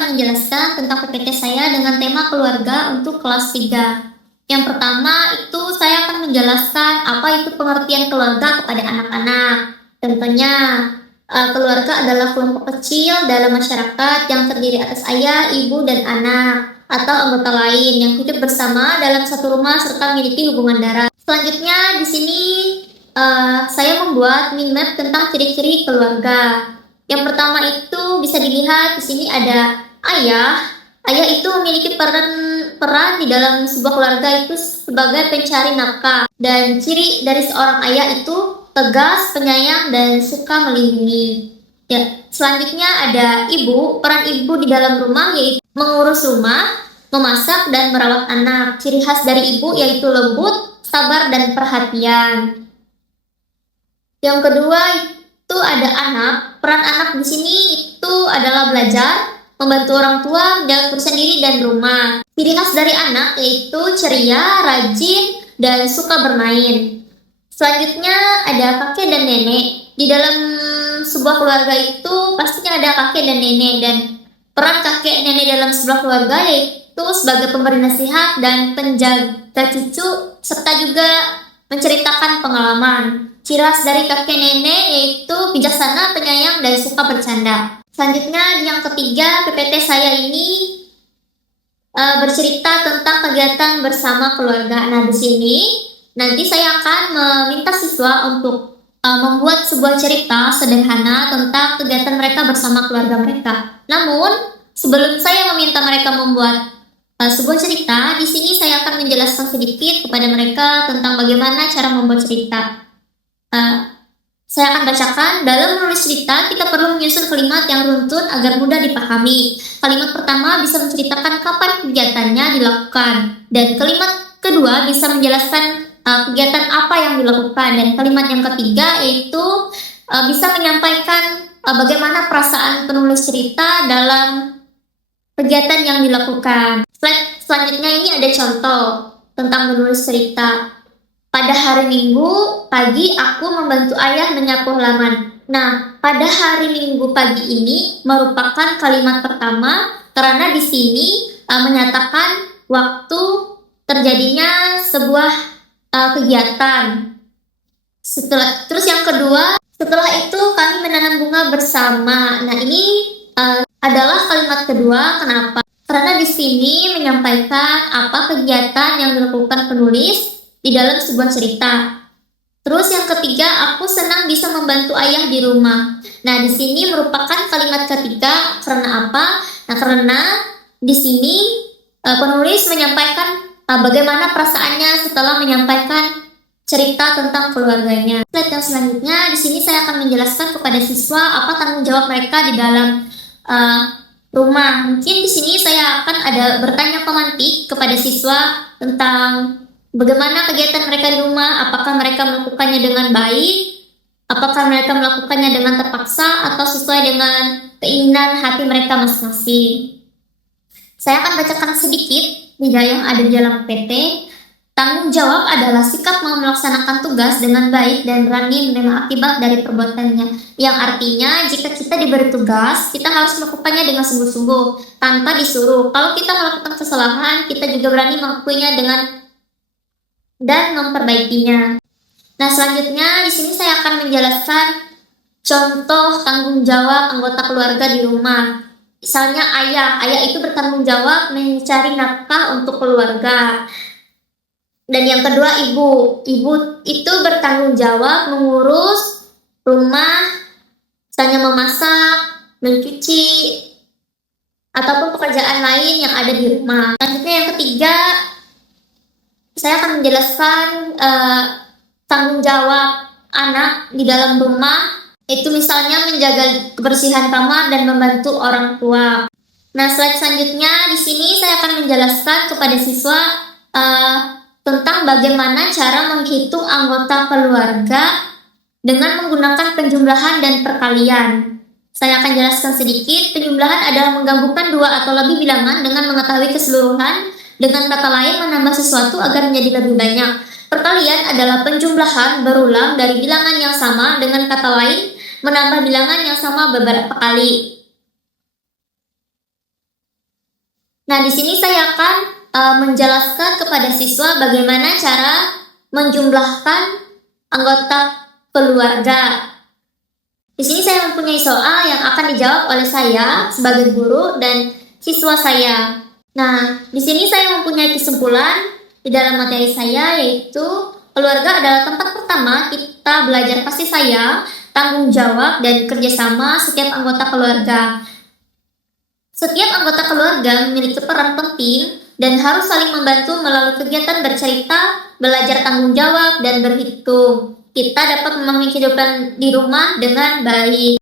akan menjelaskan tentang PPT saya dengan tema keluarga untuk kelas 3. Yang pertama itu saya akan menjelaskan apa itu pengertian keluarga kepada anak-anak. Tentunya keluarga adalah kelompok kecil dalam masyarakat yang terdiri atas ayah, ibu, dan anak atau anggota lain yang hidup bersama dalam satu rumah serta memiliki hubungan darah. Selanjutnya di sini saya membuat mind map tentang ciri-ciri keluarga. Yang pertama itu bisa dilihat di sini ada ayah. Ayah itu memiliki peran di dalam sebuah keluarga itu sebagai pencari nafkah. Dan ciri dari seorang ayah itu tegas, penyayang, dan suka melindungi. Ya, selanjutnya ada ibu. Peran ibu di dalam rumah yaitu mengurus rumah, memasak, dan merawat anak. Ciri khas dari ibu yaitu lembut, sabar, dan perhatian. Yang kedua itu ada anak. Peran anak di sini itu adalah belajar, membantu orang tua, menjaga urusan diri dan rumah. Ciri khas dari anak yaitu ceria, rajin, dan suka bermain. Selanjutnya ada kakek dan nenek. Di dalam sebuah keluarga itu pastinya ada kakek dan nenek, dan peran kakek nenek dalam sebuah keluarga yaitu sebagai pemberi nasihat dan penjaga cucu, serta juga menceritakan pengalaman. Ciri khas dari kakek nenek yaitu bijaksana, penyayang, dan suka bercanda. Selanjutnya yang ketiga, PPT saya ini bercerita tentang kegiatan bersama keluarga. Nah, di sini nanti saya akan meminta siswa untuk membuat sebuah cerita sederhana tentang kegiatan mereka bersama keluarga mereka. Namun, sebelum saya meminta mereka membuat sebuah cerita, di sini saya akan menjelaskan sedikit kepada mereka tentang bagaimana cara membuat cerita. Saya akan bacakan. Dalam menulis cerita, kita perlu menyusun kalimat yang runtun agar mudah dipahami. Kalimat pertama bisa menceritakan kapan kegiatannya dilakukan, dan kalimat kedua bisa menjelaskan kegiatan apa yang dilakukan, dan kalimat yang ketiga yaitu bisa menyampaikan bagaimana perasaan penulis cerita dalam kegiatan yang dilakukan. Slide selanjutnya ini ada contoh tentang menulis cerita. Pada hari Minggu pagi aku membantu ayah menyapu halaman. Nah, pada hari Minggu pagi ini merupakan kalimat pertama karena di sini menyatakan waktu terjadinya sebuah kegiatan. Terus yang kedua, setelah itu kami menanam bunga bersama. Nah, ini adalah kalimat kedua. Kenapa? Karena di sini menyampaikan apa kegiatan yang dilakukan penulis di dalam sebuah cerita. Terus yang ketiga, aku senang bisa membantu ayah di rumah. Nah, di sini merupakan kalimat ketiga. Karena apa? Nah, karena di sini penulis menyampaikan bagaimana perasaannya setelah menyampaikan cerita tentang keluarganya. Slide yang selanjutnya, di sini saya akan menjelaskan kepada siswa apa tanggung jawab mereka di dalam rumah. Mungkin di sini saya akan ada bertanya pemantik kepada siswa tentang bagaimana kegiatan mereka di rumah, apakah mereka melakukannya dengan baik, apakah mereka melakukannya dengan terpaksa, atau sesuai dengan keinginan hati mereka masing-masing. Saya akan bacakan sedikit yang ada di dalam PT. Tanggung jawab adalah sikap mau melaksanakan tugas dengan baik dan berani menerima akibat dari perbuatannya. Yang artinya, jika kita diberi tugas, kita harus melakukannya dengan sungguh-sungguh, tanpa disuruh. Kalau kita melakukan kesalahan, kita juga berani mengakuinya dan memperbaikinya. Nah, selanjutnya di sini saya akan menjelaskan contoh tanggung jawab anggota keluarga di rumah. Misalnya ayah itu bertanggung jawab mencari nafkah untuk keluarga. Dan yang kedua ibu itu bertanggung jawab mengurus rumah, misalnya memasak, mencuci, ataupun pekerjaan lain yang ada di rumah. Selanjutnya yang ketiga, saya akan menjelaskan tanggung jawab anak di dalam rumah, itu misalnya menjaga kebersihan kamar dan membantu orang tua. Nah, slide selanjutnya di sini saya akan menjelaskan kepada siswa tentang bagaimana cara menghitung anggota keluarga dengan menggunakan penjumlahan dan perkalian. Saya akan jelaskan sedikit. Penjumlahan adalah menggabungkan dua atau lebih bilangan dengan mengetahui keseluruhan. Dengan kata lain, menambah sesuatu agar menjadi lebih banyak. Perkalian adalah penjumlahan berulang dari bilangan yang sama. Dengan kata lain, menambah bilangan yang sama beberapa kali. Nah, di sini saya akan menjelaskan kepada siswa bagaimana cara menjumlahkan anggota keluarga. Di sini saya mempunyai soal yang akan dijawab oleh saya sebagai guru dan siswa saya. Nah, di sini saya mempunyai kesimpulan di dalam materi saya, yaitu keluarga adalah tempat pertama kita belajar kasih sayang, tanggung jawab, dan kerjasama setiap anggota keluarga. Setiap anggota keluarga memiliki peran penting dan harus saling membantu melalui kegiatan bercerita, belajar tanggung jawab, dan berhitung. Kita dapat memahami kehidupan di rumah dengan baik.